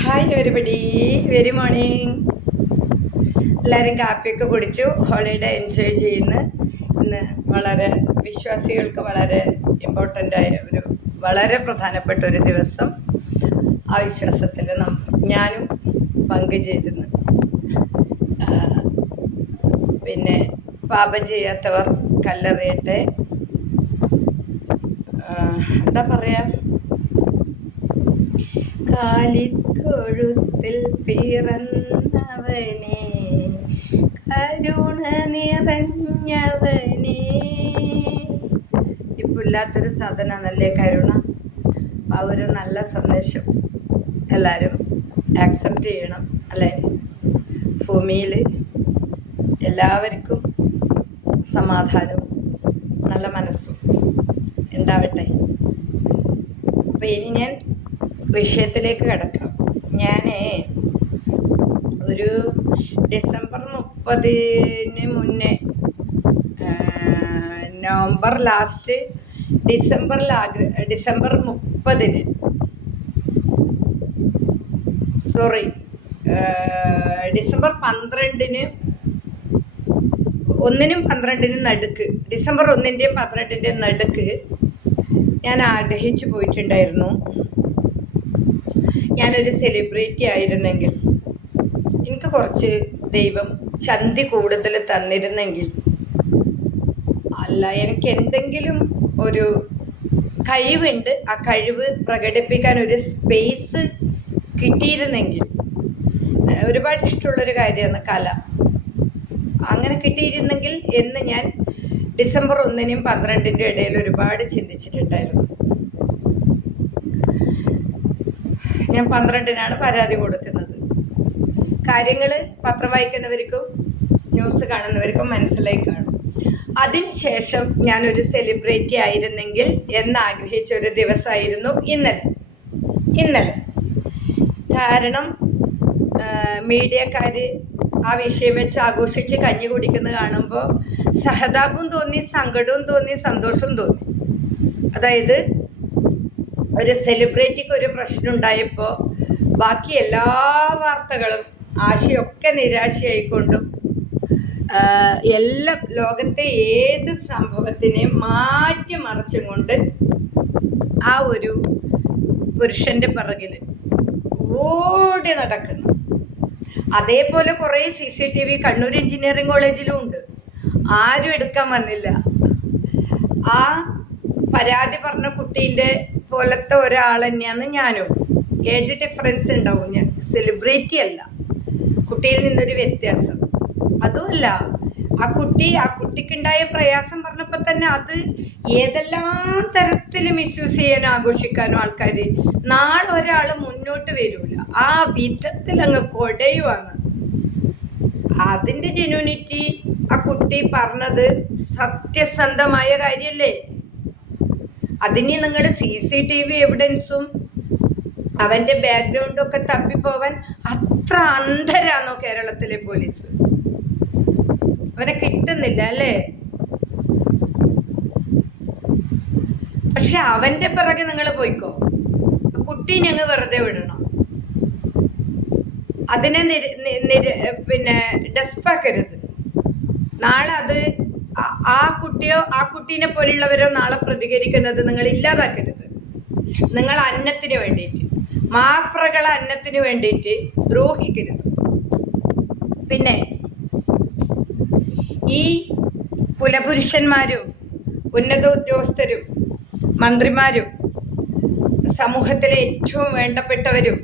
Hi everybody, very morning. എല്ലാവരും കാപ്പിയൊക്കെ കുടിച്ചു, ഹോളിഡേ എൻജോയ് ചെയ്യുന്നു. ഇന്ന് വളരെ വിശ്വാസികൾക്ക് വളരെ ഇമ്പോർട്ടൻ്റ് ആയ വളരെ പ്രധാനപ്പെട്ട ഒരു ദിവസം. ആ വിശ്വാസത്തിൽ ഞാനും പങ്കുചേരുന്നു. പിന്നെ പാപം ചെയ്യാത്തവർ കല്ലെറിയട്ടെ. എന്താ പറയാ, കാലിത്തൊഴുത്തിൽ പിറന്നവനെ, കരുണ നിറഞ്ഞവനെ. ഇപ്പം ഇല്ലാത്തൊരു സാധനമാണല്ലേ കരുണ. ആ ഒരു നല്ല സന്ദേശം എല്ലാവരും ആക്സെപ്റ്റ് ചെയ്യണം അല്ലേ. ഭൂമിയിൽ എല്ലാവർക്കും സമാധാനവും നല്ല മനസ്സും ഉണ്ടാവട്ടെ. അപ്പോൾ ഇനി ഞാൻ വിഷയത്തിലേക്ക് കിടക്കാം. ഞാൻ ഒരു ഡിസംബർ 30 മുന്നേ, November last December 30 sorry December 12 1-നും 12-നും നടുക്ക്, ഡിസംബർ 1-ൻ്റെയും 12-ൻ്റെയും നടുക്ക് ഞാൻ ആഗ്രഹിച്ചു പോയിട്ടുണ്ടായിരുന്നു, ഞാനൊരു സെലിബ്രിറ്റി ആയിരുന്നെങ്കിൽ, എനിക്ക് കുറച്ച് ദൈവം ചന്തി കൂടുതൽ തന്നിരുന്നെങ്കിൽ, അല്ല എനിക്ക് എന്തെങ്കിലും ഒരു കഴിവുണ്ട്, ആ കഴിവ് പ്രകടിപ്പിക്കാൻ ഒരു സ്പേസ് കിട്ടിയിരുന്നെങ്കിൽ, ഒരുപാട് ഇഷ്ടമുള്ളൊരു കാര്യമാണ് കല, അങ്ങനെ കിട്ടിയിരുന്നെങ്കിൽ എന്ന് ഞാൻ ഡിസംബർ 1-നും 12-ൻ്റെ ഇടയിൽ ഒരുപാട് ചിന്തിച്ചിട്ടുണ്ടായിരുന്നു. ഞാൻ 12-നാണ് പരാതി കൊടുക്കുന്നത്. കാര്യങ്ങൾ പത്രം വായിക്കുന്നവർക്കും ന്യൂസ് കാണുന്നവർക്കും മനസ്സിലായി കാണും. അതിനുശേഷം ഞാനൊരു സെലിബ്രിറ്റി ആയിരുന്നെങ്കിൽ എന്നാഗ്രഹിച്ച ഒരു ദിവസമായിരുന്നു ഇന്നലെ. കാരണം മീഡിയക്കാർ ആ വിഷയം വെച്ച് ആഘോഷിച്ച് കഞ്ഞി കുടിക്കുന്നത് കാണുമ്പോൾ സഹതാപവും തോന്നി, സങ്കടവും തോന്നി, സന്തോഷവും തോന്നി. അതായത് ഒരു സെലിബ്രിറ്റിക്ക് ഒരു പ്രശ്നം ഉണ്ടായപ്പോൾ ബാക്കി എല്ലാ വാർത്തകളും ആശയൊക്കെ നിരാശയായിക്കൊണ്ടും എല്ലാ ലോകത്തെ ഏത് സംഭവത്തിനെയും മാറ്റിമറിച്ചും കൊണ്ട് ആ ഒരു പുരുഷൻ്റെ പിറകിൽ ഓടി നടക്കുന്നു. അതേപോലെ കുറേ CCTV കണ്ണൂർ എഞ്ചിനീയറിംഗ് കോളേജിലും ഉണ്ട്. ആരും എടുക്കാൻ വന്നില്ല. ആ പരാതി പറഞ്ഞ കുട്ടീൻ്റെ പോലത്തെ ഒരാൾ തന്നെയാണ് ഞാനും. ഏജ് ഡിഫറൻസ് ഉണ്ടാവും, ഞാൻ സെലിബ്രിറ്റി അല്ല, കുട്ടിയിൽ നിന്നൊരു വ്യത്യാസം. അതുമല്ല, ആ കുട്ടിക്കുണ്ടായ പ്രയാസം പറഞ്ഞപ്പോൾ തന്നെ അത് ഏതെല്ലാം തരത്തിൽ മിസ്യൂസ് ചെയ്യാനോ ആഘോഷിക്കാനോ ആൾക്കാർ, നാളെ ഒരാൾ മുന്നോട്ട് വരില്ല, ആ വിധത്തിൽ അങ്ങ് കൊടയുവാണ്. അതിൻ്റെ ജെന്യൂനിറ്റി ആ കുട്ടി പറഞ്ഞത് സത്യസന്ധമായ കാര്യമല്ലേ. അതിന് നിങ്ങൾ CCTV എവിഡൻസും അവൻ്റെ ബാക്ക്ഗ്രൗണ്ടൊക്കെ തപ്പിപ്പോവാൻ അത്ര അന്ധരാണോ കേരളത്തിലെ പോലീസ്? അവനെ കിട്ടുന്നില്ല അല്ലേ? പക്ഷെ അവൻ്റെ പിറകെ നിങ്ങൾ പോയിക്കോ, കുട്ടി ഞങ്ങൾ വെറുതെ വിടണം. അതിനെ പിന്നെ ഡെസ്പാക്കരുത്. നാളെ അത് ആ കുട്ടിയോ ആ കുട്ടീനെ പോലെയുള്ളവരോ നാളെ പ്രതികരിക്കുന്നത് നിങ്ങൾ ഇല്ലാതാക്കരുത്. നിങ്ങൾ അന്നത്തിന് വേണ്ടിയിട്ട്, മാപ്രകളെ അന്നത്തിന് വേണ്ടിയിട്ട് ദ്രോഹിക്കരുത്. പിന്നെ ഈ കുലപുരുഷന്മാരും ഉന്നത ഉദ്യോഗസ്ഥരും മന്ത്രിമാരും സമൂഹത്തിലെ ഏറ്റവും വേണ്ടപ്പെട്ടവരും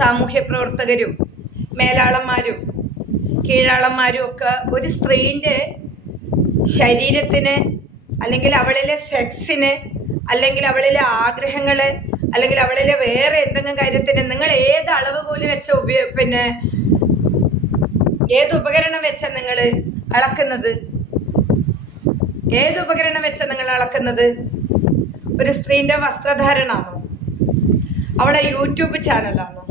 സാമൂഹ്യ പ്രവർത്തകരും മേലാളന്മാരും കീഴാളന്മാരും ഒക്കെ ഒരു സ്ത്രീൻ്റെ ശരീരത്തിന്, അല്ലെങ്കിൽ അവളിലെ സെക്സിന്, അല്ലെങ്കിൽ അവളിലെ ആഗ്രഹങ്ങൾ, അല്ലെങ്കിൽ അവളിലെ വേറെ എന്തെങ്കിലും കാര്യത്തിന് നിങ്ങൾ ഏത് അളവ് പോലും വെച്ച ഏത് ഉപകരണം വെച്ച നിങ്ങൾ അളക്കുന്നത്? ഏത് ഉപകരണം വെച്ച നിങ്ങൾ അളക്കുന്നത്? ഒരു സ്ത്രീൻ്റെ വസ്ത്രധാരണമാണോ? അവളെ യൂട്യൂബ് ചാനലാണോ?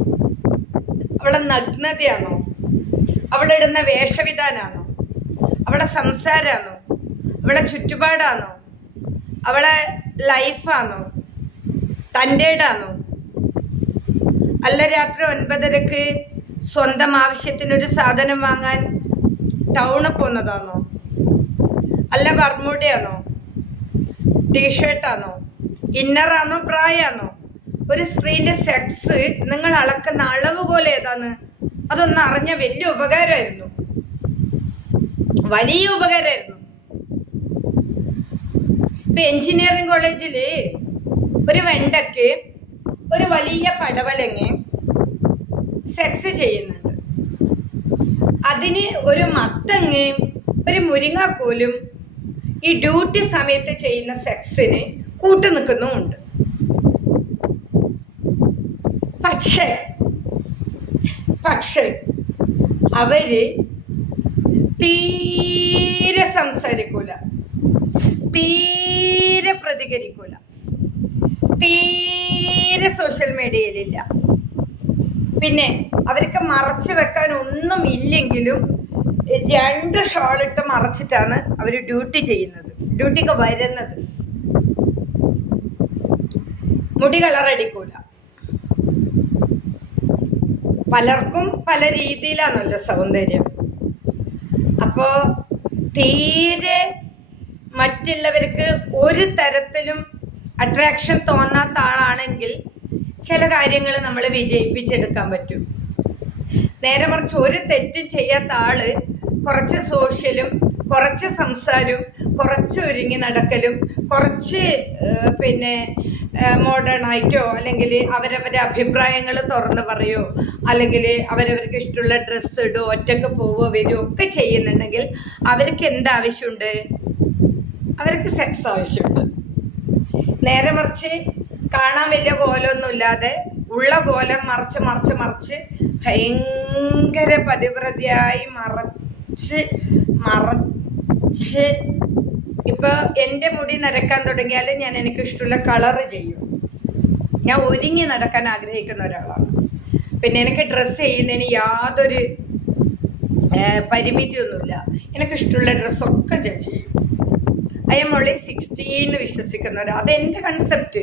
അവളെ നഗ്നതയാണോ? അവളിടുന്ന വേഷവിധാനാണോ? അവളെ സംസാരമാണോ? അവളെ ചുറ്റുപാടാണോ? അവളെ ലൈഫാണോ? തൻ്റേടാണോ? അല്ല രാത്രി 9:30 സ്വന്തം ആവശ്യത്തിനൊരു സാധനം വാങ്ങാൻ ടൗണിൽ പോകുന്നതാണോ? അല്ല ബർമുഡയാണോ? ടീഷർട്ടാണോ? ഇന്നറാണോ? ബ്രായാണോ? ഒരു സ്ത്രീൻ്റെ സെക്സ് നിങ്ങൾ അളക്കുന്ന അളവ് പോലെ ഏതാണ്? അതൊന്ന് അറിഞ്ഞ വലിയ ഉപകാരമായിരുന്നു, വലിയ ഉപകാരമായിരുന്നു. ഇപ്പൊ എഞ്ചിനീയറിംഗ് കോളേജിൽ ഒരു വെണ്ടയ്ക്ക് ഒരു വലിയ പടവലങ്ങ സെക്സ് ചെയ്യുന്നുണ്ട്. അതിന് ഒരു മത്തങ്ങയും ഒരു മുരിങ്ങാക്കോലും ഈ ഡ്യൂട്ടി സമയത്ത് ചെയ്യുന്ന സെക്സിന് കൂട്ടു നിൽക്കുന്നുമുണ്ട്. പക്ഷേ അവര് തീരെ സംസാരിക്കൂല, തീരെ പ്രതികരിക്കൂല, തീരെ സോഷ്യൽ മീഡിയയിലില്ല. പിന്നെ അവർക്ക് മറച്ചു വെക്കാൻ ഒന്നും ഇല്ലെങ്കിലും 2 ഷോളിട്ട് മറച്ചിട്ടാണ് അവർ ഡ്യൂട്ടി ചെയ്യുന്നത്, ഡ്യൂട്ടിക്ക് വരുന്നത്. മുടി കളറടിക്കൂല. പലർക്കും പല രീതിയിലാണല്ലോ സൗന്ദര്യം. അപ്പോൾ തീരെ മറ്റുള്ളവർക്ക് ഒരു തരത്തിലും അട്രാക്ഷൻ തോന്നാത്ത ആളാണെങ്കിൽ ചില കാര്യങ്ങൾ നമ്മൾ വിജയിപ്പിച്ചെടുക്കാൻ പറ്റും. നേരെ മറിച്ച് ഒരു തെറ്റും ചെയ്യാത്ത ആള് കുറച്ച് സോഷ്യലും കുറച്ച് സംസാരവും കുറച്ച് ഒരുങ്ങി നടക്കലും കുറച്ച് മോഡേൺ ആയിട്ടോ അല്ലെങ്കിൽ അവരവരുടെ അഭിപ്രായങ്ങൾ തുറന്ന് പറയോ അല്ലെങ്കിൽ അവരവർക്ക് ഇഷ്ടമുള്ള ഡ്രസ്സ് ഇടുകയോ ഒറ്റക്ക് പോവുകയോ വരികയോ ഒക്കെ ചെയ്യുന്നുണ്ടെങ്കിൽ അവർക്ക് എന്താവശ്യമുണ്ട്? അവർക്ക് സെക്സ് ആവശ്യമുണ്ട്. നേരെ മറിച്ച് കാണാൻ വലിയ കോലമൊന്നുമില്ലാതെ ഉള്ള കോലം മറച്ച് ഭയങ്കര പതിവ്രതയായി മറച്ച് ഇപ്പോൾ എൻ്റെ മുടി നരക്കാൻ തുടങ്ങിയാൽ ഞാൻ എനിക്ക് ഇഷ്ടമുള്ള കളറ് ചെയ്യും. ഞാൻ ഒരുങ്ങി നടക്കാൻ ആഗ്രഹിക്കുന്ന ഒരാളാണ്. പിന്നെ എനിക്ക് ഡ്രസ്സ് ചെയ്യുന്നതിന് യാതൊരു പരിമിതിയൊന്നുമില്ല. എനിക്കിഷ്ടമുള്ള ഡ്രസ്സൊക്കെ ഞാൻ ചെയ്യും. ഐ എം ഓൺലി 16 വിശ്വസിക്കുന്നവർ. അതെൻ്റെ കൺസെപ്റ്റ്.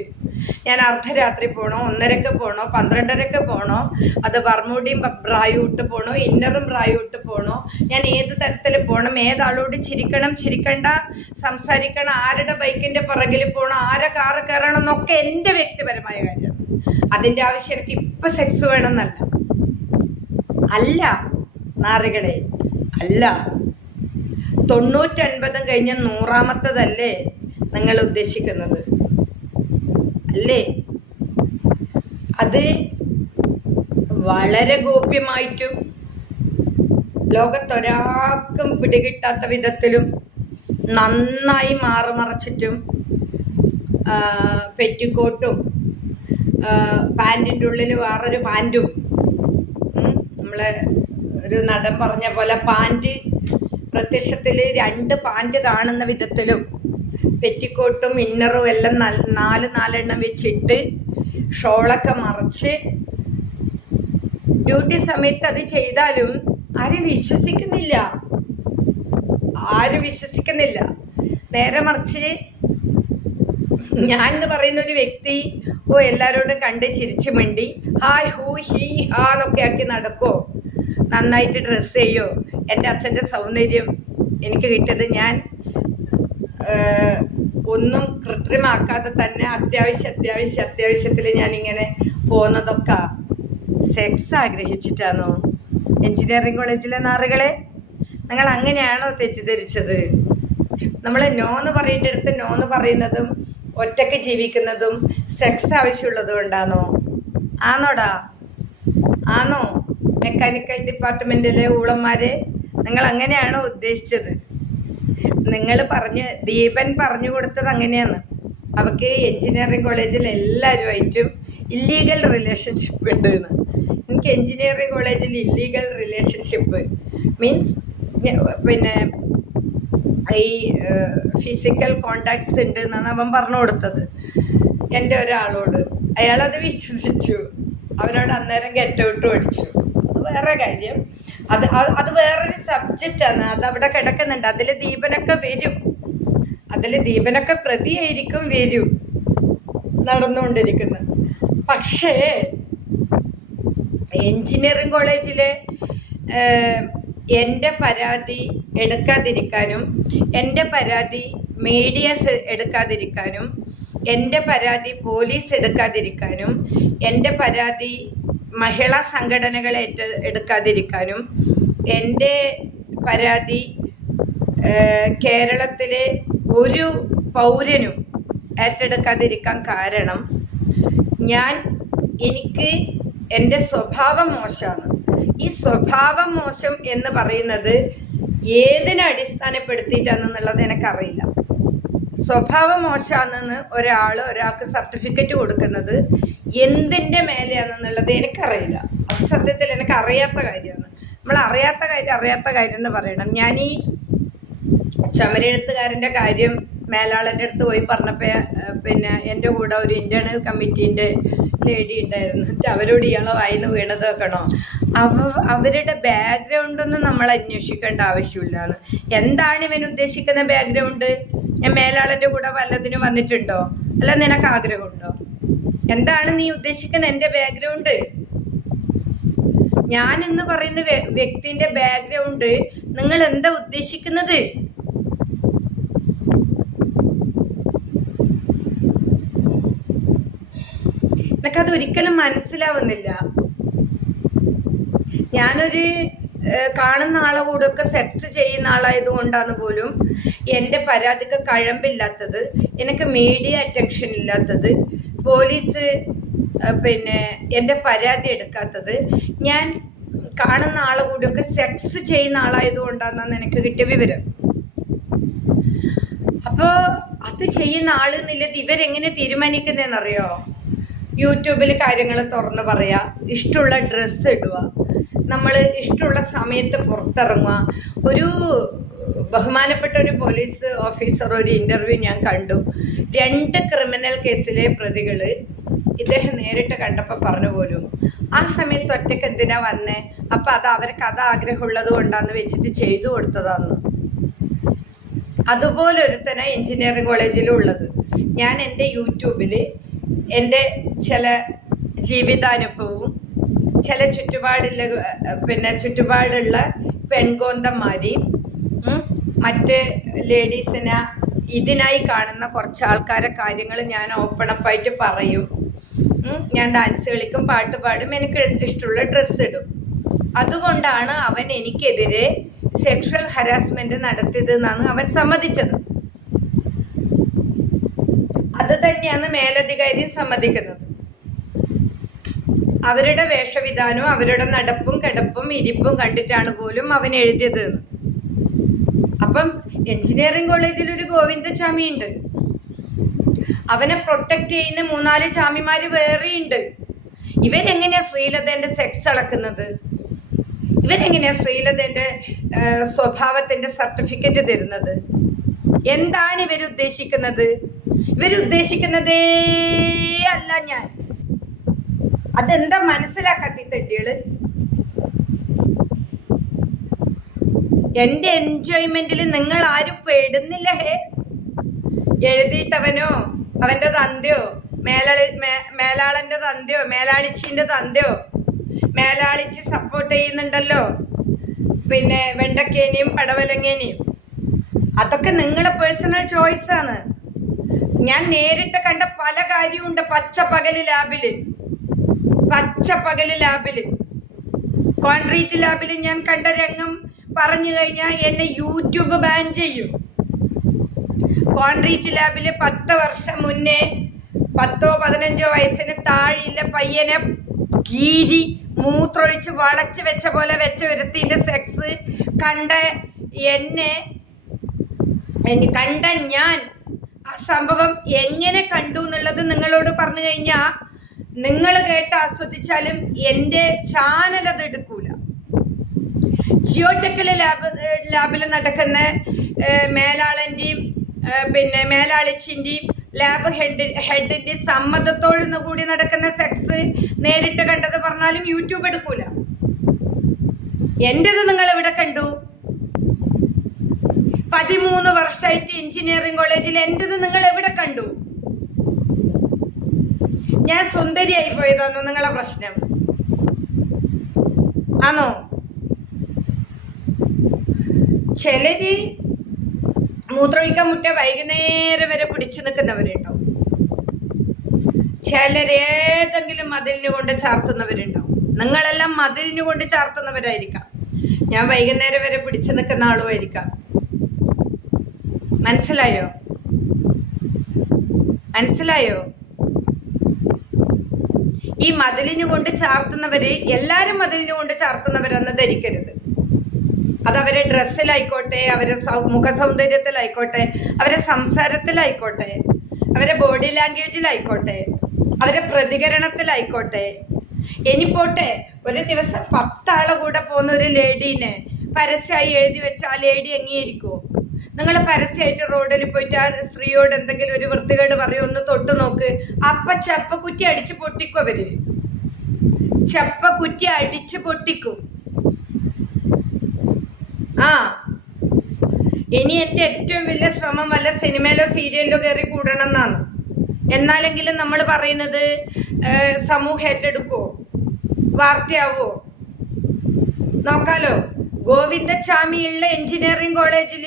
ഞാൻ അർദ്ധരാത്രി പോകണോ, 1:30 പോകണോ, 12:30 പോകണോ, അത് ബർമൂഡിയും ബ്രായും ഇട്ട് പോകണോ, ഇന്നറും ബ്രായും ഇട്ട് പോകണോ, ഞാൻ ഏത് തരത്തിൽ പോകണം, ഏതാളോട് ചിരിക്കണം, ചിരിക്കണ്ട, സംസാരിക്കണം, ആരുടെ ബൈക്കിൻ്റെ പുറകിൽ പോകണം, ആരെ കാറ് കയറണം എന്നൊക്കെ എൻ്റെ വ്യക്തിപരമായ കാര്യമാണ്. അതിൻ്റെ ആവശ്യം എനിക്ക് ഇപ്പം സെക്സ് വേണമെന്നല്ല. അല്ല നാറികളെ, അല്ല. 99 കഴിഞ്ഞ 100ാമത്തതല്ലേ നിങ്ങൾ ഉദ്ദേശിക്കുന്നത്? അല്ലേ? അത് വളരെ ഗോപ്യമായിട്ടും ലോകത്തൊരാൾക്കും പിടികിട്ടാത്ത വിധത്തിലും നന്നായി മാറുമറച്ചിട്ടും പെറ്റിക്കോട്ടും പാൻറ്റിൻ്റെ ഉള്ളിൽ വേറൊരു പാൻറ്റും, നമ്മളെ ഒരു നടൻ പറഞ്ഞ പോലെ പാൻറ്റ് പ്രത്യക്ഷത്തിൽ 2 പാൻറ്റ് കാണുന്ന വിധത്തിലും പെറ്റിക്കോട്ടും ഇന്നറും എല്ലാം 4 വെച്ചിട്ട് ഷോളൊക്കെ മറച്ച് ഡ്യൂട്ടി സമയത്ത് അത് ചെയ്താലും ആരും വിശ്വസിക്കുന്നില്ല. നേരെ മറിച്ച് ഞാൻ എന്ന് പറയുന്ന ഒരു വ്യക്തി എല്ലാവരോടും കണ്ട് ചിരിച്ചു മിണ്ടി ഹായ് ഹൂ ഹീ ഹാ എന്നൊക്കെ ആക്കി നടക്കുമോ, നന്നായിട്ട് ഡ്രസ്സ് ചെയ്യോ. എൻ്റെ അച്ഛൻ്റെ സൗന്ദര്യം എനിക്ക് കിട്ടിയത് ഞാൻ ഒന്നും കൃത്രിമാക്കാതെ തന്നെ അത്യാവശ്യത്തിൽ ഞാനിങ്ങനെ പോകുന്നതൊക്കെ സെക്സ് ആഗ്രഹിച്ചിട്ടാണോ? എഞ്ചിനീയറിംഗ് കോളേജിലെ നാറുകളെ, നിങ്ങൾ അങ്ങനെയാണോ തെറ്റിദ്ധരിച്ചത്? നമ്മൾ നോന്ന് പറയേണ്ടടുത്ത് നോന്ന് പറയുന്നതും ഒറ്റയ്ക്ക് ജീവിക്കുന്നതും സെക്സ് ആവശ്യമുള്ളത് കൊണ്ടാണോ? ആണോ? മെക്കാനിക്കൽ ഡിപ്പാർട്ട്മെൻറ്റിലെ ഊളന്മാരെ, നിങ്ങൾ അങ്ങനെയാണോ ഉദ്ദേശിച്ചത്? ദീപൻ പറഞ്ഞു കൊടുത്തത് അങ്ങനെയാണ്. അവൾക്ക് എഞ്ചിനീയറിംഗ് കോളേജിൽ എല്ലാവരുമായിട്ടും ഇല്ലീഗൽ റിലേഷൻഷിപ്പ് ഉണ്ട് എന്ന്. എനിക്ക് എഞ്ചിനീയറിംഗ് കോളേജിൽ ഇല്ലീഗൽ റിലേഷൻഷിപ്പ് മീൻസ് ഈ ഫിസിക്കൽ കോണ്ടാക്ട്സ് ഉണ്ട് എന്നാണ് അവൻ പറഞ്ഞു കൊടുത്തത് എൻ്റെ ഒരാളോട്. അയാളത് വിശ്വസിച്ചു. അവനോട് അന്നേരം ഗെറ്റ് ഔട്ട് പഠിച്ചു. അത് വേറെ കാര്യം. അത് വേറൊരു സബ്ജക്റ്റാണ്. അതവിടെ കിടക്കുന്നുണ്ട്. അതിൽ ദീപനൊക്കെ പ്രതിയായിരിക്കും വരും നടന്നുകൊണ്ടിരിക്കുന്നത്. പക്ഷേ എഞ്ചിനീയറിംഗ് കോളേജിലെ എൻ്റെ പരാതി എടുക്കാതിരിക്കാനും, എൻ്റെ പരാതി മീഡിയസ് എടുക്കാതിരിക്കാനും, എൻ്റെ പരാതി പോലീസ് എടുക്കാതിരിക്കാനും, എൻ്റെ പരാതി മഹിളാ സംഘടനകൾ എടുക്കാതിരിക്കാനും, എൻ്റെ പരാതി കേരളത്തിലെ ഒരു പൗരനും ഏറ്റെടുക്കാതിരിക്കാൻ കാരണം എനിക്ക് എൻ്റെ സ്വഭാവം മോശമാണ്. ഈ സ്വഭാവം മോശം എന്ന് പറയുന്നത് ഏതിനെ അടിസ്ഥാനപ്പെടുത്തിയിട്ടാണെന്നുള്ളത് എനിക്കറിയില്ല. സ്വഭാവം മോശമാണെന്ന് ഒരാൾക്ക് സർട്ടിഫിക്കറ്റ് കൊടുക്കുന്നത് എന്തിൻ്റെ മേലെയാണെന്നുള്ളത് എനിക്കറിയില്ല. അത് സത്യത്തിൽ എനിക്ക് അറിയാത്ത കാര്യമാണ്. നമ്മൾ അറിയാത്ത കാര്യം എന്ന് പറയണം. ഞാൻ ഈ ചുമരെഴുത്തുകാരൻ്റെ കാര്യം മേലാളൻ്റെ അടുത്ത് പോയി പറഞ്ഞപ്പോൾ പിന്നെ എൻ്റെ കൂടെ ഒരു ഇൻറ്റേർണൽ കമ്മിറ്റീൻ്റെ ലേഡി ഉണ്ടായിരുന്നു. അവരോട് ഇയാളെ വായിന്ന് വീണത് വെക്കണോ, അവരുടെ ബാക്ക്ഗ്രൗണ്ടൊന്നും നമ്മൾ അന്വേഷിക്കേണ്ട ആവശ്യമില്ലാന്ന്. എന്താണ് ഇവൻ ഉദ്ദേശിക്കുന്ന ബാക്ക്ഗ്രൗണ്ട്? ഞാൻ മേലാളൻ്റെ കൂടെ വല്ലതിനും വന്നിട്ടുണ്ടോ? അല്ല, നിനക്ക് ആഗ്രഹമുണ്ടോ? എന്താണ് നീ ഉദ്ദേശിക്കുന്ന എൻ്റെ ബാക്ക്ഗ്രൗണ്ട്? ഞാൻ എന്ന് പറയുന്ന വ്യക്തിൻ്റെ ബാക്ക്ഗ്രൗണ്ട് നിങ്ങൾ എന്താ ഉദ്ദേശിക്കുന്നത്? എനിക്കത് ഒരിക്കലും മനസ്സിലാവുന്നില്ല. ഞാനൊരു കാണുന്ന ആളെ കൂടെയൊക്കെ സെക്സ് ചെയ്യുന്ന ആളായതുകൊണ്ടാണ് പോലും എൻ്റെ പരാതിക്ക് കഴമ്പില്ലാത്തത്, എനിക്ക് മീഡിയ അറ്റൻഷൻ ഇല്ലാത്തത്, പോലീസ് എൻ്റെ പരാതി എടുക്കാത്തത്, ഞാൻ കാണുന്ന ആളെ കൂടെയൊക്കെ സെക്സ് ചെയ്യുന്ന ആളായതുകൊണ്ടാണെന്നാണ് എനിക്ക് കിട്ടിയ വിവരം. അപ്പോൾ അത് ചെയ്യുന്ന ആളെന്നുള്ളത് ഇവരെങ്ങനെ തീരുമാനിക്കുന്നതെന്നറിയോ? യൂട്യൂബിൽ കാര്യങ്ങൾ തുറന്ന് പറയുക, ഇഷ്ടമുള്ള ഡ്രസ്സ് ഇടുക, നമ്മൾ ഇഷ്ടമുള്ള സമയത്ത് പുറത്തിറങ്ങുക. ഒരു ബഹുമാനപ്പെട്ട ഒരു പോലീസ് ഓഫീസർ ഒരു ഇൻ്റർവ്യൂ ഞാൻ കണ്ടു. 2 ക്രിമിനൽ കേസിലെ പ്രതികൾ ഇദ്ദേഹം നേരിട്ട് കണ്ടപ്പോൾ പറഞ്ഞു പോലും, ആ സമയത്ത് ഒറ്റയ്ക്ക് എന്തിനാ വന്നേ, അപ്പം അവർക്ക് ആഗ്രഹമുള്ളത് കൊണ്ടാന്ന് വെച്ചിട്ട് ചെയ്തു കൊടുത്തതാന്ന്. അതുപോലെ ഒരുത്തന എഞ്ചിനീയറിംഗ് കോളേജിലും ഉള്ളത്. ഞാൻ എൻ്റെ യൂട്യൂബിൽ എൻ്റെ ചില ജീവിതാനുഭവവും ചില ചുറ്റുപാടുള്ള പെൺകോന്തന്മാരെയും മറ്റ് ലേഡീസിനെ ഇതിനായി കാണുന്ന കുറച്ച് ആൾക്കാരെ കാര്യങ്ങൾ ഞാൻ ഓപ്പണപ്പായിട്ട് പറയും. ഞാൻ ഡാൻസ് കളിക്കും, പാട്ട് പാടും, എനിക്ക് ഇഷ്ടമുള്ള ഡ്രസ്സ് ഇടും. അതുകൊണ്ടാണ് അവൻ എനിക്കെതിരെ സെക്ഷൽ ഹരാസ്മെന്റ് നടത്തിയതെന്നാണ് അവൻ സമ്മതിച്ചത്. അത് തന്നെയാണ് മേലധികാരി സമ്മതിക്കുന്നത്. അവരുടെ വേഷവിധാനവും അവരുടെ നടപ്പും കിടപ്പും ഇരിപ്പും കണ്ടിട്ടാണ് പോലും അവൻ എഴുതിയത്. അപ്പം എഞ്ചിനീയറിംഗ് കോളേജിൽ ഒരു ഗോവിന്ദചാമി ഉണ്ട്, അവനെ പ്രൊട്ടക്ട് ചെയ്യുന്ന 3-4 ചാമിമാര് വേറെയുണ്ട്. ഇവരെങ്ങനെയാ ശ്രീലതേന്റെ സെക്സ് അളക്കുന്നത്? ഇവരെങ്ങനെയാ ശ്രീലതേന്റെ സ്വഭാവത്തിന്റെ സർട്ടിഫിക്കറ്റ് തരുന്നത്? എന്താണ് ഇവരുദ്ദേശിക്കുന്നത്? ഇവരുദ്ദേശിക്കുന്നതേ അല്ല ഞാൻ. അതെന്താ മനസ്സിലാക്കാത്തി തെണ്ടികള്? എന്റെ എൻജോയ്മെന്റിൽ നിങ്ങൾ ആരും പെടുന്നില്ല. എഴുതിയിട്ടവനോ അവന്റെ തന്തയോ മേലാളന്റെ തന്തയോ മേലാളിച്ചിന്റെ തന്തയോ മേലാളിച്ച് സപ്പോർട്ട് ചെയ്യുന്നുണ്ടല്ലോ, വെണ്ടക്കേനെയും പടവലങ്ങേനെയും. അതൊക്കെ നിങ്ങളുടെ പേഴ്സണൽ ചോയ്സ് ആണ്. ഞാൻ നേരിട്ട് കണ്ട പല കാര്യമുണ്ട്. പച്ചപ്പകല് ലാബില് കോൺക്രീറ്റ് ലാബിൽ ഞാൻ കണ്ട രംഗം പറഞ്ഞു കഴിഞ്ഞാൽ എന്നെ യൂട്യൂബ് ബാൻ ചെയ്യും. കോൺക്രീറ്റ് ലാബിൽ 10 വർഷം മുന്നേ 10-15 വയസ്സിന് താഴെയുള്ള പയ്യനെ കീരി മൂത്രൊഴിച്ച് വളച്ച് വെച്ച പോലെ വെച്ച ഒരുത്തിന്റെ സെക്സ് കണ്ട ഞാൻ ആ സംഭവം എങ്ങനെ കണ്ടു എന്നുള്ളത് നിങ്ങളോട് പറഞ്ഞു കഴിഞ്ഞാൽ നിങ്ങൾ കേട്ട് ആസ്വദിച്ചാലും എൻ്റെ ചാനൽ അത് എടുക്കൂല. ജിയോടെക്കിലെ ലാബിൽ നടക്കുന്ന മേലാളൻ്റെയും മേലാളിച്ചിൻ്റെയും ലാബ് ഹെഡിൻ്റെ സമ്മതത്തോടുന്ന് കൂടി നടക്കുന്ന സെക്സ് നേരിട്ട് കണ്ടത് പറഞ്ഞാലും യൂട്യൂബ് എടുക്കൂല. എൻ്റെത് നിങ്ങൾ എവിടെ കണ്ടു? 13 വർഷമായിട്ട് എഞ്ചിനീയറിംഗ് കോളേജിൽ എൻ്റെത് നിങ്ങൾ എവിടെ കണ്ടു? ഞാൻ സുന്ദരിയായി പോയതാണോ നിങ്ങളെ പ്രശ്നം? ആണോ? ചിലര് മൂത്രമൊഴിക്കാൻ മുട്ടിയ വൈകുന്നേരം വരെ പിടിച്ചു നിൽക്കുന്നവരുണ്ടാവും. ചിലരേതെങ്കിലും മതിലിന് കൊണ്ട് ചാർത്തുന്നവരുണ്ടാവും. നിങ്ങളെല്ലാം മതിലിന് കൊണ്ട് ചാർത്തുന്നവരായിരിക്കാം. ഞാൻ വൈകുന്നേരം വരെ പിടിച്ചു നിൽക്കുന്ന ആളുമായിരിക്കാം. മനസ്സിലായോ? ഈ മതിലിന് കൊണ്ട് ചാർത്തുന്നവര് എല്ലാരും മതിലിന് കൊണ്ട് ചാർത്തുന്നവരെന്ന് ധരിക്കരുത്. അതവരെ ഡ്രസ്സിലായിക്കോട്ടെ, അവരെ മുഖ സൗന്ദര്യത്തിലായിക്കോട്ടെ, അവരെ സംസാരത്തിലായിക്കോട്ടെ, അവരെ ബോഡി ലാംഗ്വേജിലായിക്കോട്ടെ, അവരെ പ്രതികരണത്തിലായിക്കോട്ടെ. ഇനി പോട്ടെ, ഒരു ദിവസം 10 ആളെ കൂടെ പോകുന്ന ഒരു ലേഡീനെ പരസ്യമായി എഴുതി വെച്ച ആ ലേഡി എങ്ങനെയിരിക്കുമോ? നിങ്ങൾ പരസ്യമായിട്ട് റോഡിൽ പോയിട്ട് ആ സ്ത്രീയോട് എന്തെങ്കിലും ഒരു വൃത്തികേട് പറയും, ഒന്ന് തൊട്ട് നോക്ക്. അപ്പൊ ചപ്പക്കുറ്റി അടിച്ച് പൊട്ടിക്കും. അവര് ചപ്പക്കുറ്റി അടിച്ച് പൊട്ടിക്കും. ഇനി എൻ്റെ ഏറ്റവും വലിയ ശ്രമം വല്ല സിനിമയിലോ സീരിയലിലോ കയറി കൂടണം എന്നാണ്. എന്നാലെങ്കിലും നമ്മൾ പറയുന്നത് സമൂഹം ഏറ്റെടുക്കുവോ, വാർത്തയാവോ നോക്കാലോ. ഗോവിന്ദച്ചാമിയുള്ള എഞ്ചിനീയറിംഗ് കോളേജിൽ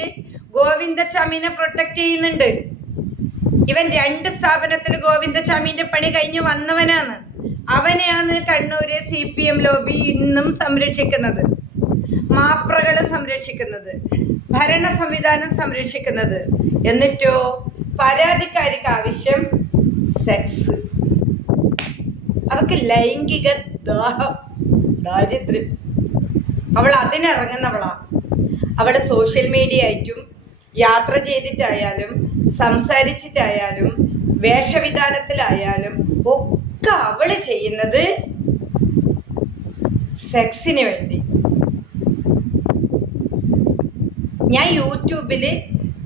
ഗോവിന്ദച്ചാമിനെ പ്രൊട്ടക്ട് ചെയ്യുന്നുണ്ട്. ഇവൻ 2 സ്ഥാപനത്തിൽ ഗോവിന്ദച്ചാമിന്റെ പണി കഴിഞ്ഞ് വന്നവനാണ്. അവനെയാണ് കണ്ണൂര് CPM ലോബി ഇന്നും സംരക്ഷിക്കുന്നത്, മാപ്രകളെ സംരക്ഷിക്കുന്നത്, ഭരണ സംവിധാനം സംരക്ഷിക്കുന്നത്. എന്നിട്ടോ പരാതിക്കാരിക്ക് ആവശ്യം സെക്സ്. അവർക്ക് ലൈംഗിക ദാരിദ്ര്യം. അവൾ അതിനിറങ്ങുന്നവളാ. അവൾ സോഷ്യൽ മീഡിയ ആയിട്ടും യാത്ര ചെയ്തിട്ടായാലും സംസാരിച്ചിട്ടായാലും വേഷവിധാനത്തിലായാലും ഒക്കെ അവൾ ചെയ്യുന്നത് സെക്സിന് വേണ്ടി. ഞാൻ യൂട്യൂബിൽ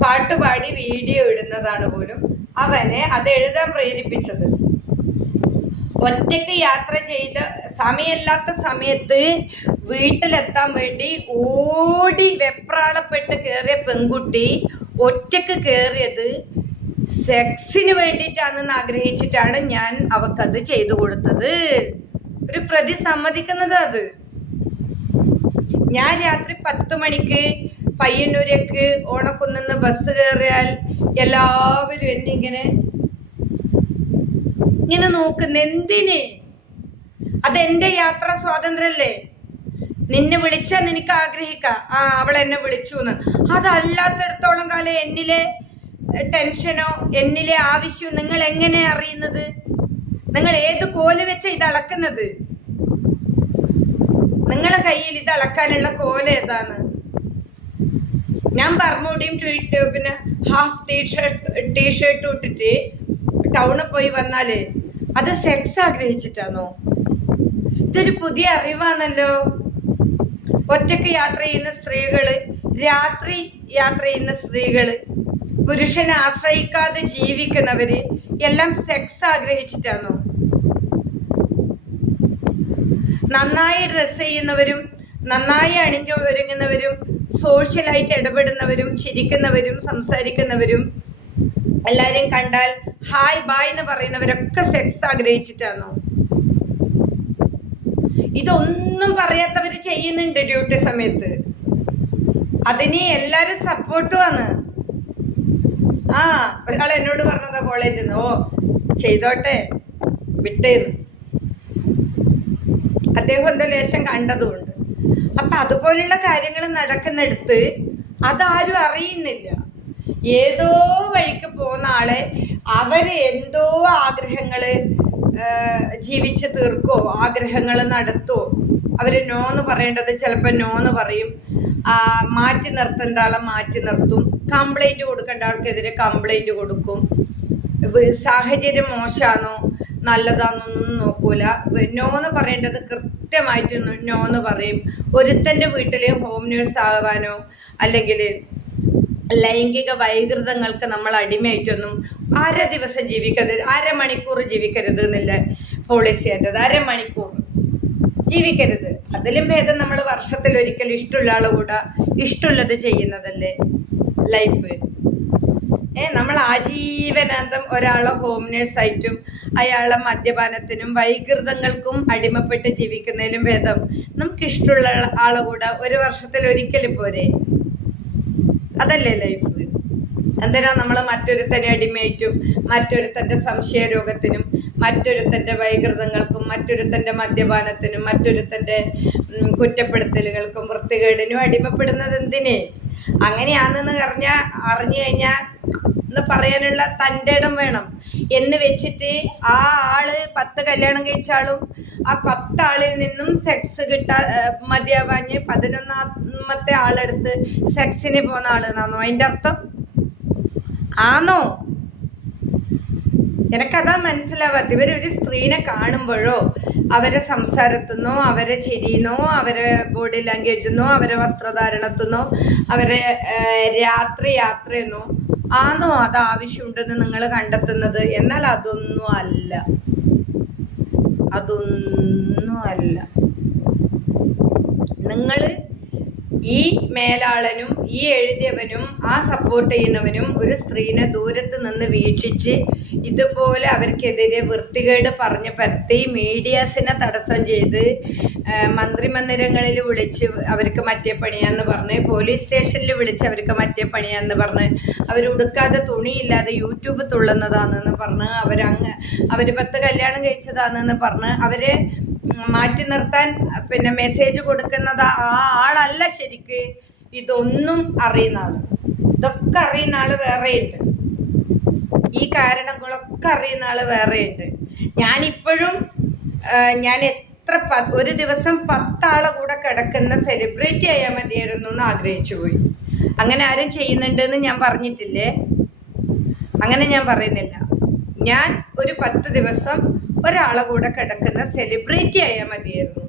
പാട്ടുപാടി വീഡിയോ ഇടുന്നതാണ് പോലും അവനെ അത് എഴുതാൻ പ്രേരിപ്പിച്ചത്. ഒറ്റയ്ക്ക് യാത്ര ചെയ്ത് സമയമില്ലാത്ത സമയത്ത് വീട്ടിലെത്താൻ വേണ്ടി ഓടി വെപ്രാളപ്പെട്ട് കയറിയ പെൺകുട്ടി ഒറ്റയ്ക്ക് കയറിയത് സെക്സിന് വേണ്ടിയിട്ടാണെന്ന് ആഗ്രഹിച്ചിട്ടാണ് ഞാൻ അവക്കത് ചെയ്തു കൊടുത്തത്. ഒരു പ്രതി സമ്മതിക്കുന്നത് അത്. ഞാൻ രാത്രി 10 മണിക്ക് പയ്യന്നൂരേക്ക് ഓണക്കുന്നിന്ന് ബസ് കയറിയാൽ എല്ലാവരും എന്നെ ഇങ്ങനെ നോക്കുന്ന. എന്തിന്? അതെന്റെ യാത്രാ സ്വാതന്ത്ര്യമല്ലേ. നിന്നെ വിളിച്ചാൽ നിനക്ക് ആഗ്രഹിക്കാം, അവൾ എന്നെ വിളിച്ചു എന്ന്. അതല്ലാത്തടത്തോളം കാലം എന്നിലെ ടെൻഷനോ എന്നിലെ ആവശ്യവും നിങ്ങൾ എങ്ങനെ അറിയുന്നത്? നിങ്ങൾ ഏത് കോല് വെച്ച ഇത് അളക്കുന്നത്? നിങ്ങളെ കയ്യിൽ ഇത് അളക്കാനുള്ള കോല് ഏതാണ്? ഞാൻ ബർമൂഡിയും പിന്നെ ഹാഫ് ടീഷർട്ട് ഇട്ടിട്ട് ടൗണിൽ പോയി വന്നാല് അത് സെക്സ് ആഗ്രഹിച്ചിട്ടാണോ? ഇതൊരു പുതിയ അറിവാണല്ലോ. ഒറ്റയ്ക്ക് യാത്ര ചെയ്യുന്ന സ്ത്രീകള്, രാത്രി യാത്ര ചെയ്യുന്ന സ്ത്രീകള്, പുരുഷനെ ആശ്രയിക്കാതെ ജീവിക്കുന്നവര് എല്ലാം സെക്സ് ആഗ്രഹിച്ചിട്ടാണോ? നന്നായി ഡ്രസ് ചെയ്യുന്നവരും നന്നായി ഒരുങ്ങുന്നവരും സോഷ്യലായിട്ട് ഇടപെടുന്നവരും ചിരിക്കുന്നവരും സംസാരിക്കുന്നവരും എല്ലാവരെയും കണ്ടാൽ ഹായ് ബായ് എന്ന് പറയുന്നവരൊക്കെ സെക്സ് ആഗ്രഹിച്ചിട്ടാണോ? ഇതൊന്നും പറയാത്തവര് ചെയ്യുന്നുണ്ട് ഡ്യൂട്ടി സമയത്ത്. അതിന് എല്ലാരും സപ്പോർട്ടുമാണ്. ഒരാൾ എന്നോട് പറഞ്ഞതാ കോളേജിൽ നിന്ന്, ചെയ്തോട്ടെ വിട്ടേന്ന്. അദ്ദേഹം എന്തോ ലേശം കണ്ടതുകൊണ്ട്. അപ്പൊ അതുപോലുള്ള കാര്യങ്ങൾ നടക്കുന്നിടത്ത് അതാരും അറിയുന്നില്ല. ഏതോ വഴിക്ക് പോകുന്ന ആളെ അവര് എന്തോ ആഗ്രഹങ്ങള് ജീവിച്ച് തീർക്കോ, ആഗ്രഹങ്ങൾ നടത്തോ. അവര് നോന്ന് പറയേണ്ടത് ചിലപ്പോൾ നോന്ന് പറയും, മാറ്റി നിർത്തേണ്ട ആളെ മാറ്റി നിർത്തും, കംപ്ലൈന്റ് കൊടുക്കേണ്ട ആൾക്കെതിരെ കംപ്ലൈന്റ് കൊടുക്കും. സാഹചര്യം മോശമാണോ നല്ലതാണെന്നൊന്നും നോക്കൂല. നോന്ന് പറയേണ്ടത് കൃത്യമായിട്ട് നോന്ന് പറയും. ഒരുത്തൻ്റെ വീട്ടിൽ ഹോം നേഴ്സ് ആവാനോ അല്ലെങ്കിൽ ലൈംഗിക വൈകൃതങ്ങൾക്ക് നമ്മൾ അടിമയായിട്ടൊന്നും ദിവസം ജീവിക്കരുത്, അരമണിക്കൂർ ജീവിക്കരുത് എന്നുള്ള പോളിസി ആയിട്ടത്. അരമണിക്കൂർ ജീവിക്കരുത്. അതിലും ഭേദം നമ്മൾ വർഷത്തിലൊരിക്കൽ ഇഷ്ടമുള്ള ആളെ കൂടെ ഇഷ്ടമുള്ളത് ചെയ്യുന്നതല്ലേ ലൈഫ്. നമ്മൾ ആജീവനാന്തം ഒരാളെ ഹോം നേഴ്സായിട്ടും അയാളെ മദ്യപാനത്തിനും വൈകൃതങ്ങൾക്കും അടിമപ്പെട്ട് ജീവിക്കുന്നതിലും ഭേദം നമുക്കിഷ്ടമുള്ള ആളെ കൂടെ ഒരു വർഷത്തിൽ ഒരിക്കലും പോരെ? അതല്ലേ ലൈഫ്? എന്തിനാ നമ്മൾ മറ്റൊരുത്തനെ അടിമയായിട്ടും മറ്റൊരുത്തൻ്റെ സംശയരോഗത്തിനും മറ്റൊരുത്തൻ്റെ വൈകൃതങ്ങൾക്കും മറ്റൊരുത്തൻ്റെ മദ്യപാനത്തിനും മറ്റൊരുത്തൻ്റെ കുറ്റപ്പെടുത്തലുകൾക്കും വൃത്തികേടിനും അടിമപ്പെടുന്നത് എന്തിന്? അങ്ങനെയാണെന്ന് അറിഞ്ഞു കഴിഞ്ഞാൽ എന്ന് പറയാനുള്ള തൻ്റെ ഇടം വേണം. എന്ന് വെച്ചിട്ട് ആ ആള് 10 കല്യാണം കഴിച്ചാളും ആ 10 ആളിൽ നിന്നും സെക്സ് മതിയാവാഞ്ഞ് 11ാമത്തെ ആളെടുത്ത് സെക്സിന് പോകുന്ന ആളെന്നാണോ അതിൻ്റെ അർത്ഥം? ആണോ? എനിക്കതാ മനസ്സിലാവാത്ത. ഇവരൊരു സ്ത്രീനെ കാണുമ്പോഴോ അവരെ സംസാരത്തുനിന്നോ അവരെ ചിരിന്നോ അവരെ ബോഡി ലാംഗ്വേജെന്നോ അവരെ വസ്ത്രധാരണത്തുനിന്നോ അവരെ യാത്രയെന്നോ ആണോ അത് ആവശ്യമുണ്ടെന്ന് നിങ്ങൾ കണ്ടെത്തുന്നത്? എന്നാൽ അതൊന്നും അല്ല. നിങ്ങൾ ഈ മേലാളനും ഈ എഴുതിയവനും ആ സപ്പോർട്ട് ചെയ്യുന്നവനും ഒരു സ്ത്രീനെ ദൂരത്ത് നിന്ന് വീക്ഷിച്ച് ഇതുപോലെ അവർക്കെതിരെ വൃത്തികേട് പറഞ്ഞ് പരത്തി മീഡിയാസിനെ തടസ്സം ചെയ്ത് മന്ത്രിമന്ദിരങ്ങളിൽ വിളിച്ച് അവർക്ക് മറ്റേ പണിയാന്ന് പറഞ്ഞ് പോലീസ് സ്റ്റേഷനിൽ വിളിച്ച് അവർക്ക് മറ്റേ പണിയാന്ന് പറഞ്ഞ് അവരുടുക്കാതെ തുണിയില്ലാതെ യൂട്യൂബ് തുള്ളുന്നതാണെന്ന് പറഞ്ഞ് അവർ 10 കല്യാണം കഴിച്ചതാണെന്ന് പറഞ്ഞ് അവരെ മാറ്റി നിർത്താൻ മെസ്സേജ് കൊടുക്കുന്നത് ആ ആളല്ല ശരിക്ക്. ഇതൊന്നും അറിയുന്ന ആൾ, ഇതൊക്കെ അറിയുന്ന ആൾ വേറെയുണ്ട്. ഈ കാരണങ്ങളൊക്കെ അറിയുന്ന ആൾ വേറെയുണ്ട്. ഞാനിപ്പോഴും ഒരു ദിവസം 10 ആളെ കൂടെ കിടക്കുന്ന സെലിബ്രിറ്റി ആയാൽ മതിയായിരുന്നു എന്ന് ആഗ്രഹിച്ചു പോയി. അങ്ങനെ ആരും ചെയ്യുന്നുണ്ടെന്ന് ഞാൻ പറഞ്ഞിട്ടില്ലേ? അങ്ങനെ ഞാൻ പറയുന്നില്ല. ഞാൻ ഒരു 10 ദിവസം ഒരാളെ കൂടെ കിടക്കുന്ന സെലിബ്രിറ്റി ആയാൽ മതിയായിരുന്നു.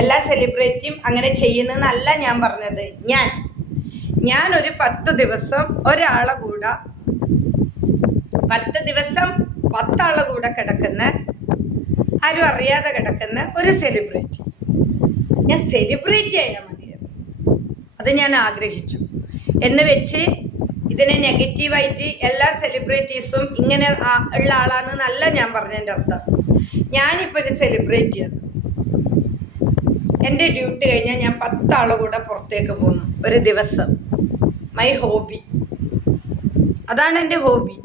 എല്ലാ സെലിബ്രിറ്റിയും അങ്ങനെ ചെയ്യുന്നതെന്നല്ല ഞാൻ പറഞ്ഞത്. ഞാനൊരു 10 ദിവസം ഒരാളെ കൂടെ 10 ദിവസം 10 ആളെ കൂടെ കിടക്കുന്ന ആരും അറിയാതെ കിടക്കുന്ന ഒരു സെലിബ്രിറ്റി. ഞാൻ സെലിബ്രിറ്റി ആയാൽ മതിയായിരുന്നു. അത് ഞാൻ ആഗ്രഹിച്ചു. എന്ന് വെച്ച് ഇതിനെ നെഗറ്റീവായിട്ട് എല്ലാ സെലിബ്രിറ്റീസും ഇങ്ങനെ ഉള്ള ആളാണെന്നല്ല ഞാൻ പറഞ്ഞതിൻ്റെ അർത്ഥം. ഞാനിപ്പോൾ ഒരു സെലിബ്രിറ്റിയാണ്. എൻ്റെ ഡ്യൂട്ടി കഴിഞ്ഞാൽ ഞാൻ 10 ആളെ കൂടെ പുറത്തേക്ക് പോകുന്നു ഒരു ദിവസം. മൈ ഹോബി, അതാണ് എൻ്റെ ഹോബി.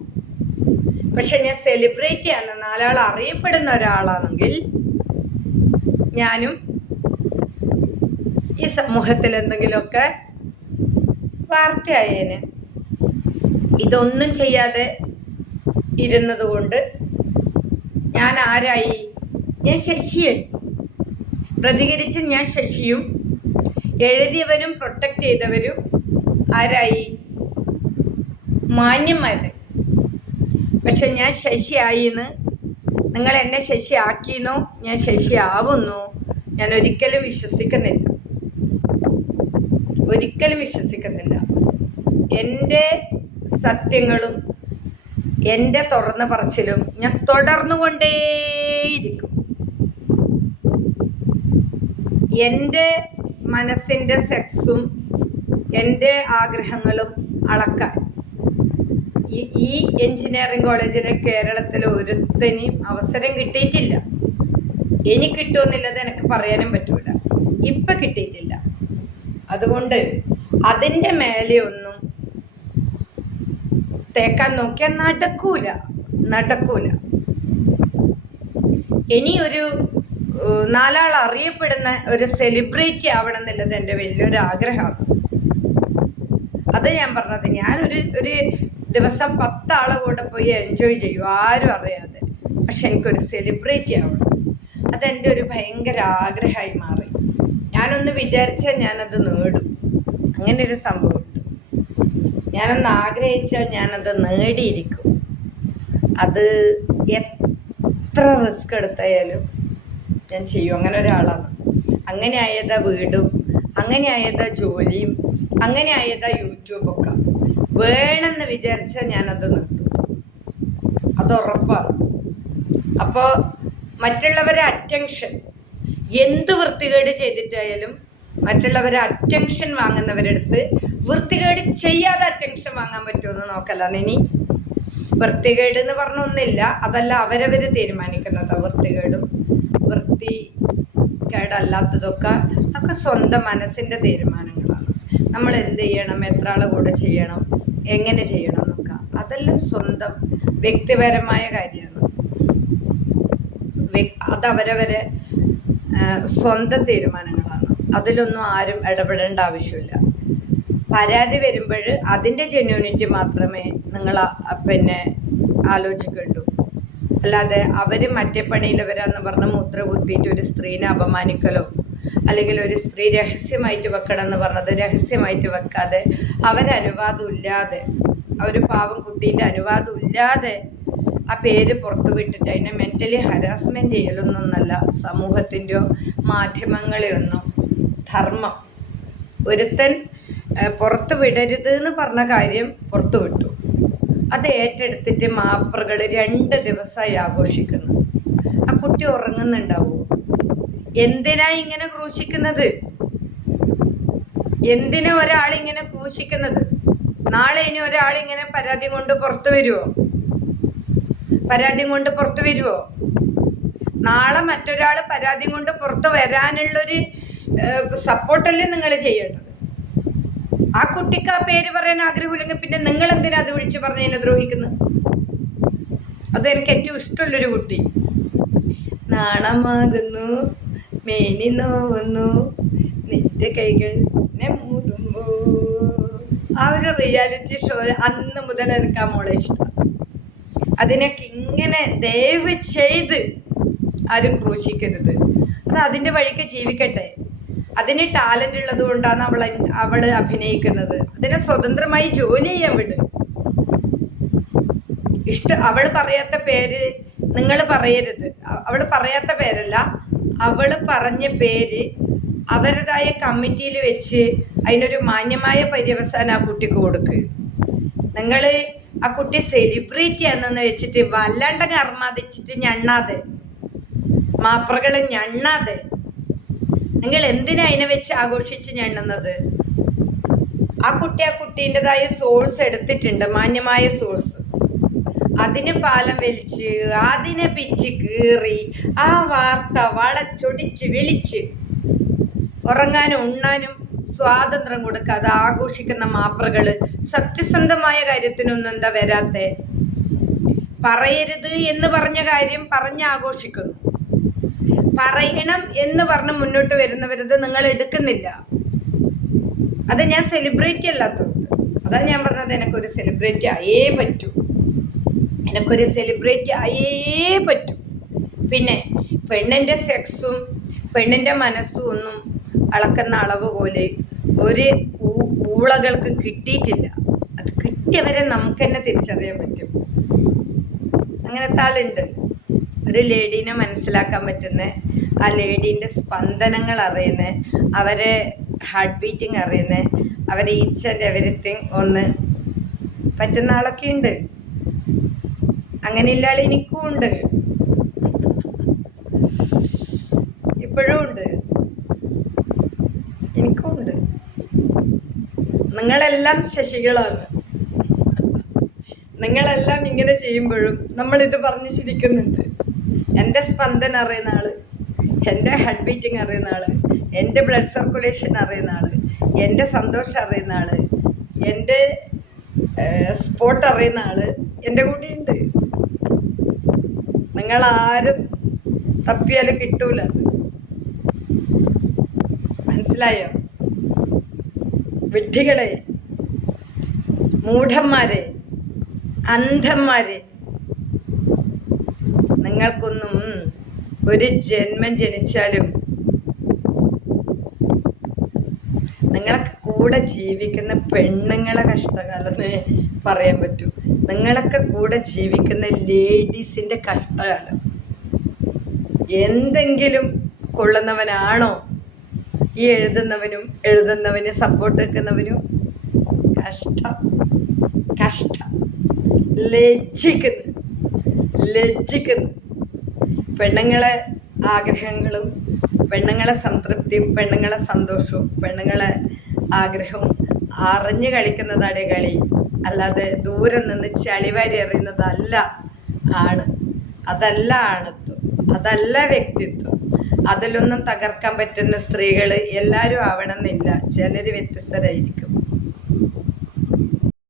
പക്ഷെ ഞാൻ സെലിബ്രിറ്റിയാണ്, 4 ആൾ അറിയപ്പെടുന്ന ഒരാളാണെങ്കിൽ ഞാനും ഈ സമൂഹത്തിൽ എന്തെങ്കിലുമൊക്കെ വാർത്തയായേനെ. ഇതൊന്നും ചെയ്യാതെ ഇരുന്നത് കൊണ്ട് ഞാൻ ആരായി? ഞാൻ ശശിയായി. പ്രതികരിച്ച് ഞാൻ ശശിയും എഴുതിയവരും പ്രൊട്ടക്റ്റ് ചെയ്തവരും ആരായി? മാന്യന്മാരെ. പക്ഷെ ഞാൻ ശശിയായിന്ന് നിങ്ങൾ എന്നെ ശശി ആക്കിയെന്നോ ഞാൻ ശശി ആവുന്നോ ഞാൻ ഒരിക്കലും വിശ്വസിക്കുന്നില്ല. എൻ്റെ സത്യങ്ങളും എൻ്റെ തുറന്നു പറച്ചിലും ഞാൻ തുടർന്നുകൊണ്ടേയിരിക്കും. എൻ്റെ മനസ്സിൻ്റെ സെക്സും എൻ്റെ ആഗ്രഹങ്ങളും അളക്കാൻ ഈ എഞ്ചിനീയറിംഗ് കോളേജിലെ കേരളത്തിലെ ഒരുത്തനെയും അവസരം കിട്ടിയിട്ടില്ല. ഇനി കിട്ടുമെന്നുള്ളത് എനിക്ക് പറയാനും പറ്റൂല. ഇപ്പം കിട്ടിയിട്ടില്ല. അതുകൊണ്ട് അതിൻ്റെ മേലെ ഒന്നും തേക്കാൻ നോക്കിയാൽ നടക്കൂല. ഇനി ഒരു 4 ആൾ അറിയപ്പെടുന്ന ഒരു സെലിബ്രിറ്റി ആവണം എന്നുള്ളത് എൻ്റെ വലിയൊരു ആഗ്രഹമാണ്. അത് ഞാൻ പറഞ്ഞത്. ഞാനൊരു ദിവസം 10 ആളെ കൂടെ പോയി എൻജോയ് ചെയ്യും, ആരും അറിയാതെ. പക്ഷെ എനിക്കൊരു സെലിബ്രിറ്റി ആവണം. അതെൻ്റെ ഒരു ഭയങ്കര ആഗ്രഹമായി മാറി. ഞാനൊന്ന് വിചാരിച്ചാൽ ഞാനത് നേടും. അങ്ങനെ ഒരു സംഭവമുണ്ട്. ഞാനൊന്ന് ആഗ്രഹിച്ചാൽ ഞാനത് നേടിയിരിക്കും. അത് എത്ര റിസ്ക് എടുത്തായാലും ഞാൻ ചെയ്യും. അങ്ങനെ ഒരാളാണ്. അങ്ങനെ ആയതാ വീടും, അങ്ങനെ ആയതാ ജോലിയും, അങ്ങനെ ആയതാ യൂട്യൂബൊക്കെ. വേണമെന്ന് വിചാരിച്ചാൽ ഞാനത് നേടും. അത് ഉറപ്പാണ്. അപ്പോൾ മറ്റുള്ളവരെ അറ്റൻഷൻ എന്ത് വൃത്തികേട് ചെയ്തിട്ടായാലും മറ്റുള്ളവരെ അറ്റൻഷൻ വാങ്ങുന്നവരെടുത്ത് വൃത്തികേട് ചെയ്യാതെ അറ്റൻഷൻ വാങ്ങാൻ പറ്റുമെന്ന് നോക്കല്ല. ഇനി വൃത്തികേട് എന്ന് പറഞ്ഞൊന്നില്ല, അതല്ല അവരവർ തീരുമാനിക്കുന്നതാണ്. വൃത്തികേടും വൃത്തികേടല്ലാത്തതൊക്കെ സ്വന്തം മനസ്സിൻ്റെ തീരുമാനങ്ങളാണ്. നമ്മൾ എന്ത് ചെയ്യണം, എത്ര ആളെ കൂടെ ചെയ്യണം, എങ്ങനെ ചെയ്യണം എന്നൊക്കെ അതെല്ലാം സ്വന്തം വ്യക്തിപരമായ കാര്യമാണ്. അതവരവരെ സ്വന്തം തീരുമാനങ്ങളാണ്. അതിലൊന്നും ആരും ഇടപെടേണ്ട ആവശ്യമില്ല. പരാതി വരുമ്പോൾ അതിൻ്റെ ജെന്യൂനിറ്റി മാത്രമേ നിങ്ങൾ ആലോചിക്കുള്ളൂ. അല്ലാതെ അവർ മറ്റേ പണിയിലവരാന്ന് പറഞ്ഞ് മുദ്ര കുത്തിയിട്ട് ഒരു സ്ത്രീനെ അപമാനിക്കലോ അല്ലെങ്കിൽ ഒരു സ്ത്രീ രഹസ്യമായിട്ട് വെക്കണം എന്ന് പറഞ്ഞത് രഹസ്യമായിട്ട് വെക്കാതെ അവരനുവാദം ഇല്ലാതെ, ഒരു പാവം കുട്ടീൻ്റെ അനുവാദം ഇല്ലാതെ ആ പേര് പുറത്തു വിട്ടിട്ട് അതിനെ മെൻ്റലി ഹരാസ്മെൻ്റ് ചെയ്യലൊന്നൊന്നല്ല സമൂഹത്തിൻ്റെയോ മാധ്യമങ്ങളെയൊന്നും ധർമ്മം. ഒരുത്തൻ പുറത്ത് വിടരുത് എന്ന് പറഞ്ഞ കാര്യം പുറത്തു വിട്ടു. അത് ഏറ്റെടുത്തിട്ട് മാപ്രകൾ 2 ദിവസമായി ആഘോഷിക്കുന്നു. ആ കുട്ടി ഉറങ്ങുന്നുണ്ടാവുമോ? എന്തിനാ ഇങ്ങനെ ക്രൂശിക്കുന്നത്? എന്തിനാ ഒരാളിങ്ങനെ ക്രൂശിക്കുന്നത്? നാളെ ഇനി ഒരാളിങ്ങനെ പരാതി കൊണ്ട് പുറത്തു വരുമോ? നാളെ മറ്റൊരാൾ പരാതി കൊണ്ട് പുറത്ത് വരാനുള്ളൊരു സപ്പോർട്ടല്ലേ നിങ്ങൾ ചെയ്യേണ്ടത്? ആ കുട്ടിക്ക് ആ പേര് പറയാൻ ആഗ്രഹമില്ലെങ്കിൽ പിന്നെ നിങ്ങൾ എന്തിനാ അത് വിളിച്ച് പറഞ്ഞതിനെ ദ്രോഹിക്കുന്നു? അത് എനിക്ക് ഏറ്റവും ഇഷ്ടമുള്ളൊരു കുട്ടി. നാണമാകുന്നു, മേനി നോവുന്നു, നിന്റെ കൈകൾ എന്നെ മൂടുമ്പോ, ആ ഒരു റിയാലിറ്റി ഷോ അന്ന് മുതൽ എനിക്ക് ആ മോളെ ഇഷ്ടം. അതിനൊക്കെ ഇങ്ങനെ ദയവ് ചെയ്ത് ആരും ക്രൂശിക്കരുത്. അത് അതിൻ്റെ വഴിക്ക് ജീവിക്കട്ടെ. അതിന് ടാലൻ്റ് ഉള്ളത് കൊണ്ടാണ് അവൾ അഭിനയിക്കുന്നത്. അതിനെ സ്വതന്ത്രമായി ജോലി ചെയ്യാൻ വിട്. അവൾ പറയാത്ത പേര് നിങ്ങൾ പറയരുത്. അവൾ പറയാത്ത പേരല്ല, അവൾ പറഞ്ഞ പേര് അവരുടേതായ കമ്മിറ്റിയിൽ വെച്ച് അതിനൊരു മാന്യമായ പര്യവസാനം ആ കുട്ടിക്ക് കൊടുക്കുക. നിങ്ങൾ ആ കുട്ടി സെലിബ്രിറ്റി ആണെന്ന് വെച്ചിട്ട് വല്ലാണ്ടങ്ങ് അർമാദിച്ചിട്ട് ഞണ്ണാതെ, മാപ്രകൾ ഞണ്ണാതെ, നിങ്ങൾ എന്തിനാ അതിനെ വെച്ച് ആഘോഷിച്ച് ഞണ്ണുന്നത്? ആ കുട്ടീൻ്റെതായ സോഴ്സ് എടുത്തിട്ടുണ്ട്, മാന്യമായ സോഴ്സ്. അതിന് പാലം വലിച്ച്, അതിനെ പിച്ച് കീറി, ആ വാർത്ത വളച്ചൊടിച്ച് വിളിച്ച് ഉറങ്ങാനും ഉണ്ണാനും സ്വാതന്ത്ര്യം കൊടുക്കാതെ ആഘോഷിക്കുന്ന മാപ്രകൾ സത്യസന്ധമായ കാര്യത്തിനൊന്നും എന്താ വരാത്തെ? പറയരുത് എന്ന് പറഞ്ഞ കാര്യം പറഞ്ഞ് ആഘോഷിക്കുന്നു. പറയണം എന്ന് പറഞ്ഞ് മുന്നോട്ട് വരുന്നവരത് നിങ്ങൾ എടുക്കുന്നില്ല. അത് ഞാൻ സെലിബ്രിറ്റി അല്ലാത്തതുകൊണ്ട് അതാണ് ഞാൻ പറഞ്ഞത്. എനിക്കൊരു സെലിബ്രിറ്റി ആയേ പറ്റൂ. പിന്നെ പെണ്ണിൻ്റെ സെക്സും പെണ്ണിൻ്റെ മനസ്സും ഒന്നും അളക്കുന്ന അളവ് പോലെ ഒരു ഊളകൾക്ക് കിട്ടിയിട്ടില്ല. അത് കിട്ടിയവരെ നമുക്ക് തന്നെ തിരിച്ചറിയാൻ പറ്റും. അങ്ങനത്തെ ആളുണ്ട്. ഒരു ലേഡീനെ മനസ്സിലാക്കാൻ പറ്റുന്ന, ആ ലേഡീൻ്റെ സ്പന്ദനങ്ങൾ അറിയുന്ന, അവരെ ഹാർട്ട് ബീറ്റിംഗ് അറിയുന്ന, അവരെ ഈച്ച് ആൻഡ് എവരിത്തിങ് ഒന്ന് പറ്റുന്ന ആളൊക്കെ ഉണ്ട്. അങ്ങനെയുള്ള ആൾ എനിക്കും ഉണ്ട്, ഇപ്പോഴും ഉണ്ട്, എനിക്കും ഉണ്ട്. നിങ്ങളെല്ലാം ശശികളാണ്. നിങ്ങളെല്ലാം ഇങ്ങനെ ചെയ്യുമ്പോഴും നമ്മളിത് പറഞ്ഞ് ചിരിക്കുന്നുണ്ട്. എൻ്റെ സ്പന്ദനം അറിയുന്ന ആൾ, എൻ്റെ ഹാർട്ട് ബീറ്റിംഗ് അറിയുന്ന ആൾ, എൻ്റെ ബ്ലഡ് സർക്കുലേഷൻ അറിയുന്ന ആൾ, എൻ്റെ സന്തോഷം അറിയുന്ന ആൾ, എൻ്റെ സ്പോട്ട് അറിയുന്ന ആൾ എൻ്റെ കൂടെയുണ്ട്. നിങ്ങളാരും തപ്പിയാൽ കിട്ടൂല. മനസ്സിലായോ? വിഡ്ഢികളെ, മൂഢന്മാരെ, അന്ധന്മാരെ, നിങ്ങൾക്കൊന്നും ഒരു ജന്മം ജനിച്ചാലും നിങ്ങളൊക്കെ കൂടെ ജീവിക്കുന്ന പെണ്ണുങ്ങളെ കഷ്ടകാലമെന്ന് പറയാൻ പറ്റൂ. നിങ്ങളൊക്കെ കൂടെ ജീവിക്കുന്ന ലേഡീസിൻ്റെ കഷ്ടകാലം. എന്തെങ്കിലും കൊള്ളുന്നവനാണോ ഈ എഴുതുന്നവന് സപ്പോർട്ട് വെക്കുന്നവനും? കഷ്ടം. ലജ്ജിക്കുന്നു. പെണ്ണുങ്ങളെ ആഗ്രഹങ്ങളും പെണ്ണുങ്ങളെ സംതൃപ്തിയും പെണ്ണുങ്ങളെ സന്തോഷവും പെണ്ണുങ്ങളെ ആഗ്രഹവും അറിഞ്ഞു കളിക്കുന്നതാണ് കളി. അല്ലാതെ ദൂരെ നിന്ന് ചളിവാരി എറിയുന്നതല്ല ആണ്. അതല്ല ആണത്വം, അതല്ല വ്യക്തിത്വം. അതിലൊന്നും തകർക്കാൻ പറ്റുന്ന സ്ത്രീകൾ എല്ലാവരും ആവണമെന്നില്ല. ചിലർ വ്യത്യസ്തരായിരിക്കും.